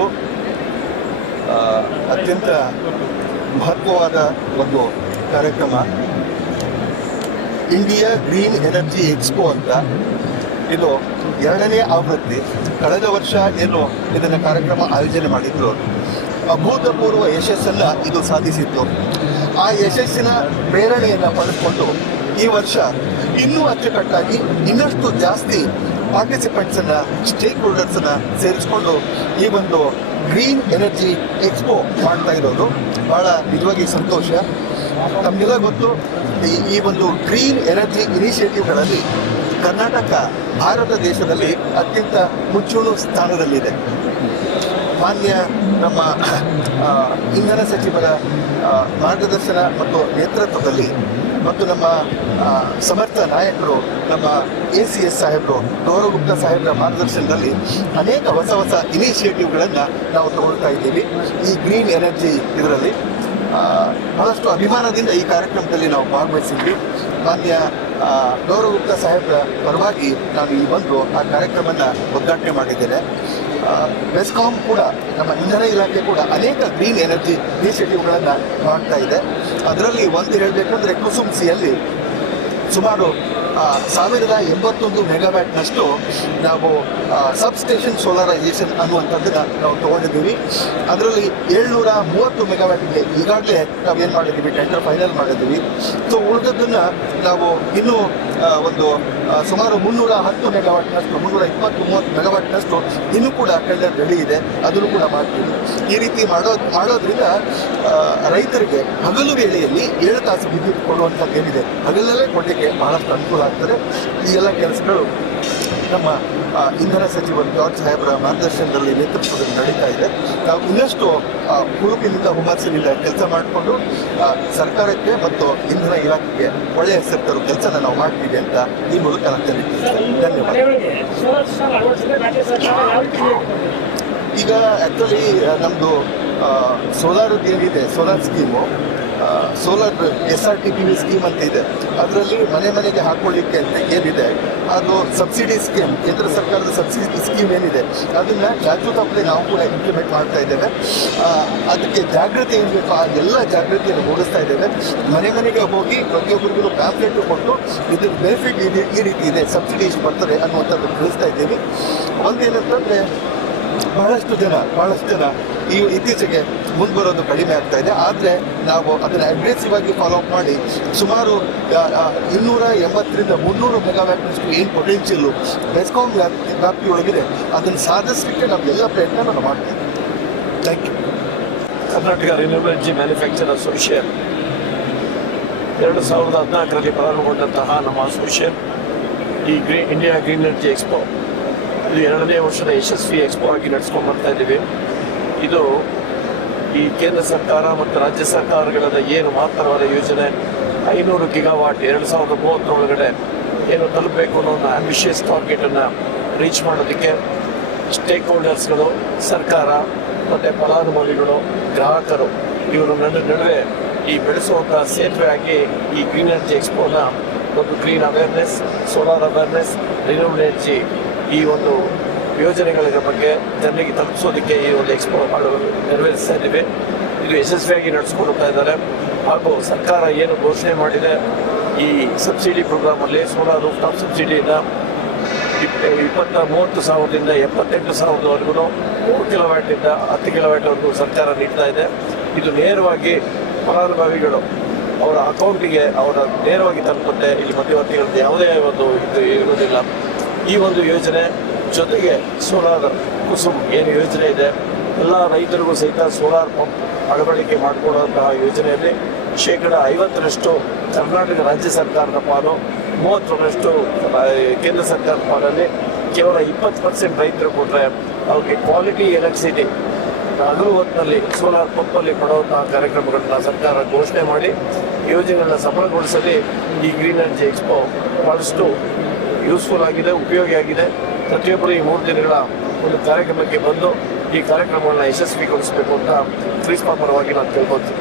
ಇವತ್ತು ಅತ್ಯಂತ ಮಹತ್ವವಾದ ಒಂದು ಕಾರ್ಯಕ್ರಮ ಇಂಡಿಯಾ ಗ್ರೀನ್ ಎನರ್ಜಿ ಎಕ್ಸ್ಪೋ ಅಂತ. ಇದು 2ನೇ ಆವೃತ್ತಿ. ಕಳೆದ ವರ್ಷ ಏನು ಇದನ್ನು ಕಾರ್ಯಕ್ರಮ ಆಯೋಜನೆ ಮಾಡಿದ್ರು, ಅಭೂತಪೂರ್ವ ಯಶಸ್ಸನ್ನು ಇದು ಸಾಧಿಸಿತ್ತು. ಆ ಯಶಸ್ಸಿನ ಪ್ರೇರಣೆಯನ್ನು ಪಡೆದುಕೊಂಡು ಈ ವರ್ಷ ಇನ್ನೂ ಅಚ್ಚುಕಟ್ಟಾಗಿ ಇನ್ನಷ್ಟು ಜಾಸ್ತಿ ಪಾರ್ಟಿಸಿಪೆಂಟ್ಸನ್ನು, ಸ್ಟೇಕ್ ಹೋಲ್ಡರ್ಸನ್ನು ಸೇರಿಸ್ಕೊಂಡು ಈ ಒಂದು ಗ್ರೀನ್ ಎನರ್ಜಿ ಎಕ್ಸ್ಪೋ ಮಾಡ್ತಾ ಇರೋದು ಭಾಳ ನಿಜವಾಗಿ ಸಂತೋಷ. ನಮಗೆಲ್ಲ ಗೊತ್ತು, ಈ ಒಂದು ಗ್ರೀನ್ ಎನರ್ಜಿ ಇನಿಷಿಯೇಟಿವ್ಗಳಲ್ಲಿ ಕರ್ನಾಟಕ ಭಾರತ ದೇಶದಲ್ಲಿ ಅತ್ಯಂತ ಮುಂಚೂಣು ಸ್ಥಾನದಲ್ಲಿದೆ. ಮಾನ್ಯ ನಮ್ಮ ಇಂಧನ ಸಚಿವರ ಮಾರ್ಗದರ್ಶನ ಮತ್ತು ನೇತೃತ್ವದಲ್ಲಿ ಮತ್ತು ನಮ್ಮ ಸಮರ್ಥ ನಾಯಕರು, ನಮ್ಮ ACS ಸಾಹೇಬರು, ಗೌರವ್ ಗುಪ್ತಾ ಸಾಹೇಬರ ಮಾರ್ಗದರ್ಶನದಲ್ಲಿ ಅನೇಕ ಹೊಸ ಹೊಸ ಇನಿಷಿಯೇಟಿವ್ಗಳನ್ನು ನಾವು ತಗೊಳ್ತಾ ಇದ್ದೀವಿ. ಈ ಗ್ರೀನ್ ಎನರ್ಜಿ ಇದರಲ್ಲಿ ಬಹಳಷ್ಟು ಅಭಿಮಾನದಿಂದ ಈ ಕಾರ್ಯಕ್ರಮದಲ್ಲಿ ನಾವು ಭಾಗವಹಿಸಿದ್ವಿ. ಮಾನ್ಯ ಗೌರವ್ ಗುಪ್ತಾ ಸಾಹೇಬರ ಪರವಾಗಿ ನಾನು ಈ ಬಂದು ಆ ಕಾರ್ಯಕ್ರಮವನ್ನು ಉದ್ಘಾಟನೆ ಮಾಡಿದ್ದೇನೆ. ಬೆಸ್ಕಾಂ ಕೂಡ, ನಮ್ಮ ಇಂಧನ ಇಲಾಖೆ ಕೂಡ ಅನೇಕ ಗ್ರೀನ್ ಎನರ್ಜಿ ಇನಿಷಿಯೇಟಿವ್ಗಳನ್ನು ಮಾಡ್ತಾ ಇದೆ. ಅದರಲ್ಲಿ ಒಂದು ಹೇಳಬೇಕಂದ್ರೆ ಕುಸುಮ್ ಸಿಯಲ್ಲಿ ಸುಮಾರು 1081 ಮೆಗಾವ್ಯಾಟ್ನಷ್ಟು ನಾವು ಸಬ್ಸ್ಟೇಷನ್ ಸೋಲಾರೈಸೇಷನ್ ಅನ್ನುವಂಥದ್ದನ್ನು ನಾವು ತೊಗೊಂಡಿದ್ದೀವಿ. ಅದರಲ್ಲಿ 730 ಮೆಗಾವ್ಯಾಟ್ಗೆ ಈಗಾಗಲೇ ನಾವು ಏನು ಮಾಡಿದ್ದೀವಿ, ಟೆಂಡರ್ ಫೈನಲ್ ಮಾಡಿದ್ದೀವಿ. ಸೊ ಉಳಿದದ್ದನ್ನು ನಾವು ಇನ್ನೂ ಒಂದು ಸುಮಾರು 310 ಮೆಗಾವ್ಯಾಟ್ನಷ್ಟು, 320-30 ಮೆಗಾವ್ಯಾಟ್ನಷ್ಟು ಇನ್ನೂ ಕೂಡ ಟೆಂಡರ್ ರೆಡಿ ಇದೆ, ಅದನ್ನು ಕೂಡ ಮಾಡ್ತೀವಿ. ಈ ರೀತಿ ಮಾಡೋದ್ರಿಂದ ರೈತರಿಗೆ ಹಗಲು ವೇಳೆಯಲ್ಲಿ 7 ತಾಸು ವಿದ್ಯುತ್ ಕೊಡುವಂಥದ್ದು ಏನಿದೆ, ಹಗಲಲ್ಲೇ ಕೊಡಲಿಕ್ಕೆ ಬಹಳಷ್ಟು ಅನುಕೂಲ ಆಗ್ತದೆ. ಈ ಎಲ್ಲ ಕೆಲಸಗಳು ನಮ್ಮ ಇಂಧನ ಸಚಿವರು ಜಾರ್ಜ್ ಸಾಹೇಬರ ಮಾರ್ಗದರ್ಶನದಲ್ಲಿ, ನೇತೃತ್ವದಲ್ಲಿ ನಡೀತಾ ಇದೆ. ನಾವು ಇನ್ನಷ್ಟು ಹುರುಪಿನಿಂದ, ಹುಮ್ಮಸ್ಸಿನಿಂದ ಕೆಲಸ ಮಾಡಿಕೊಂಡು ಸರ್ಕಾರಕ್ಕೆ ಮತ್ತು ಇಂಧನ ಇಲಾಖೆಗೆ ಒಳ್ಳೆಯ ಹೆಸರು ತರೋ ಕೆಲಸನ ನಾವು ಮಾಡ್ತೀವಿ ಅಂತ ಈ ಮೂಲಕ ನಾನು ತಿಳಿಸ್ತೀನಿ. ಧನ್ಯವಾದ. ಈಗ ಆ್ಯಕ್ಚುಲಿ ನಮ್ಮದು ಸೋಲಾರದ್ದು ಏನಿದೆ, solar scheme, solar SRTP scheme ಅಂತ ಇದೆ. ಅದರಲ್ಲಿ ಮನೆ ಮನೆಗೆ ಹಾಕೊಳ್ಳಿಕ್ಕೆ ಅಂತ ಏನಿದೆ, ಅದು ಸಬ್ಸಿಡಿ ಸ್ಕೀಮ್, ಕೇಂದ್ರ ಸರ್ಕಾರದ ಸಬ್ಸಿಡಿ ಸ್ಕೀಮ್ ಏನಿದೆ, ಅದನ್ನು ಜಾಗೃತವಾಗಿ ನಾವು ಕೂಡ ಇಂಪ್ಲಿಮೆಂಟ್ ಮಾಡ್ತಾ ಇದ್ದೇವೆ. ಅದಕ್ಕೆ ಜಾಗೃತಿ ಏನು ಬೇಕು ಆ ಎಲ್ಲ ಜಾಗೃತಿಯನ್ನು ಮೂಡಿಸ್ತಾ ಇದ್ದೇವೆ. ಮನೆ ಮನೆಗೆ ಹೋಗಿ ಪ್ರತಿಯೊಬ್ಬರಿಗೂ ಪ್ಯಾಂಪ್ಲೆಟ್ ಕೊಟ್ಟು ಇದ್ರ ಬೆನಿಫಿಟ್ ಈ ರೀತಿ ಇದೆ, ಸಬ್ಸಿಡಿ ಇಷ್ಟು ಬರ್ತದೆ ಅನ್ನುವಂಥದ್ದು ತಿಳಿಸ್ತಾ ಇದ್ದೀವಿ. ಒಂದೇನಂತಂದರೆ ಬಹಳಷ್ಟು ಜನ ಇತ್ತೀಚೆಗೆ ಮುಂದೆ ಬರೋದು ಕಡಿಮೆ ಆಗ್ತಾ ಇದೆ. ಆದರೆ ನಾವು ಅದನ್ನು ಅಗ್ರೆಸಿವ್ ಆಗಿ ಫಾಲೋ ಅಪ್ ಮಾಡಿ ಸುಮಾರು 280 - 300 ಮೆಗಾವ್ಯಾಟ್ನಷ್ಟು ಏನು ಪೊಟೆನ್ಷಿಯಲ್ಲು ಬೆಸ್ಕಾಂ ವ್ಯಾಪ್ತಿಯೊಳಗಿದೆ ಅದನ್ನು ಸಾಧಿಸಲಿಕ್ಕೆ ನಾವು ಎಲ್ಲ ಪ್ರಯತ್ನ ನಾವು ಮಾಡ್ತೀವಿ. Thank you. Karnataka renewable energy manufacture association 2014ರಲ್ಲಿ ಪ್ರಾರಂಭಗೊಂಡಂತಹ ನಮ್ಮ ಅಸೋಸಿಯೇಷನ್ ಈ ಇಂಡಿಯಾ ಗ್ರೀನ್ ಎನರ್ಜಿ ಎಕ್ಸ್ಪೋ ಇದು 2ನೇ ವರ್ಷದ ಯಶಸ್ವಿ ಎಕ್ಸ್ಪೋ ಆಗಿ ನಡೆಸ್ಕೊಂಡು ಬರ್ತಾ ಇದ್ದೀವಿ. ಇದು ಈ ಕೇಂದ್ರ ಸರ್ಕಾರ ಮತ್ತು ರಾಜ್ಯ ಸರ್ಕಾರಗಳ ಏನು ಮಹತ್ತರವಾದ ಯೋಜನೆ 500 ಗಿಗಾವಾಟ್ 2030 ಒಳಗಡೆ ಏನು ತಲುಪಬೇಕು ಅನ್ನೋ ಒಂದು ಆಂಬಿಷಿಯಸ್ ಟಾರ್ಗೆಟನ್ನು ರೀಚ್ ಮಾಡೋದಕ್ಕೆ ಸ್ಟೇಕ್ ಹೋಲ್ಡರ್ಸ್ಗಳು, ಸರ್ಕಾರ ಮತ್ತು ಫಲಾನುಭವಿಗಳು, ಗ್ರಾಹಕರು ಇವರ ನಡುವೆ ಈ ಬೆಳೆಸುವಂಥ ಸೇತುವೆಯಾಗಿ ಈ ಗ್ರೀನ್ ಎನರ್ಜಿ ಎಕ್ಸ್ಪೋನ ಒಂದು green awareness, solar awareness, renewable energy ಈ ಒಂದು ಯೋಜನೆಗಳ ಬಗ್ಗೆ ಜನರಿಗೆ ತಲುಪಿಸೋದಕ್ಕೆ ಈ ಒಂದು ಎಕ್ಸ್ಪೋ ನೆರವೇರಿಸ್ತಾ ಇದ್ದೀವಿ. ಇದು ಯಶಸ್ವಿಯಾಗಿ ನಡೆಸ್ಕೊಂಡು ಹೋಗ್ತಾ ಇದ್ದಾರೆ. ಹಾಗೂ ಸರ್ಕಾರ ಏನು ಘೋಷಣೆ ಮಾಡಿದೆ, ಈ ಸಬ್ಸಿಡಿ ಪ್ರೋಗ್ರಾಮಲ್ಲಿ ಸೋಲಾರ್ ರೂಫ್ಟಾಪ್ ಸಬ್ಸಿಡಿಯಿಂದ 30,000ದಿಂದ 78,000ವರೆಗೂ 3 ಕಿಲೋವ್ಯಾಟಿಂದ 10 ಕಿಲೋವ್ಯಾಟ್ವರೆಗೂ ಸರ್ಕಾರ ನೀಡ್ತಾ ಇದೆ. ಇದು ನೇರವಾಗಿ ಫಲಾನುಭವಿಗಳು ಅವರ ಅಕೌಂಟಿಗೆ ನೇರವಾಗಿ ತಲುಪುತ್ತೆ. ಇಲ್ಲಿ ಮಧ್ಯವರ್ತಿಗಳದ್ದು ಯಾವುದೇ ಒಂದು ಇದು ಇರುವುದಿಲ್ಲ. ಈ ಒಂದು ಯೋಜನೆ ಜೊತೆಗೆ ಸೋಲಾರ್ ಕುಸುಮ್ ಏನು ಯೋಜನೆ ಇದೆ, ಎಲ್ಲ ರೈತರಿಗೂ ಸಹಿತ ಸೋಲಾರ್ ಪಂಪ್ ಅಳವಡಿಕೆ ಮಾಡಿಕೊಡುವಂತಹ ಯೋಜನೆಯಲ್ಲಿ 50% ಕರ್ನಾಟಕ ರಾಜ್ಯ ಸರ್ಕಾರದ ಪಾಲು, 30% ಕೇಂದ್ರ ಸರ್ಕಾರದ ಪಾಲಲ್ಲಿ ಕೇವಲ 20% ರೈತರು ಕೊಟ್ಟರೆ ಅವ್ರಿಗೆ ಕ್ವಾಲಿಟಿ ಎಲೆಕ್ಟ್ರಿಸಿಟಿ ಹಗಲು ಹೊತ್ತಿನಲ್ಲಿ ಸೋಲಾರ್ ಪಂಪಲ್ಲಿ ಕೊಡುವಂತಹ ಕಾರ್ಯಕ್ರಮಗಳನ್ನ ಸರ್ಕಾರ ಘೋಷಣೆ ಮಾಡಿ ಯೋಜನೆಗಳನ್ನ ಸಫಲಗೊಳಿಸಲಿ ಈ ಗ್ರೀನ್ ಎನರ್ಜಿ ಎಕ್ಸ್ಪೋ ಬಹಳಷ್ಟು ಯೂಸ್ಫುಲ್ ಆಗಿದೆ, ಉಪಯೋಗಿಯಾಗಿದೆ. ಪ್ರತಿಯೊಬ್ಬರು ಈ 3 ದಿನಗಳ ಒಂದು ಕಾರ್ಯಕ್ರಮಕ್ಕೆ ಬಂದು ಈ ಕಾರ್ಯಕ್ರಮವನ್ನು ಯಶಸ್ವಿಗೊಳಿಸಬೇಕು ಅಂತ ಪ್ರಿನ್ಸಿಪಾಲ್ ಪರವಾಗಿ ನಾನು ಕೇಳ್ಕೊಳ್ತೀನಿ.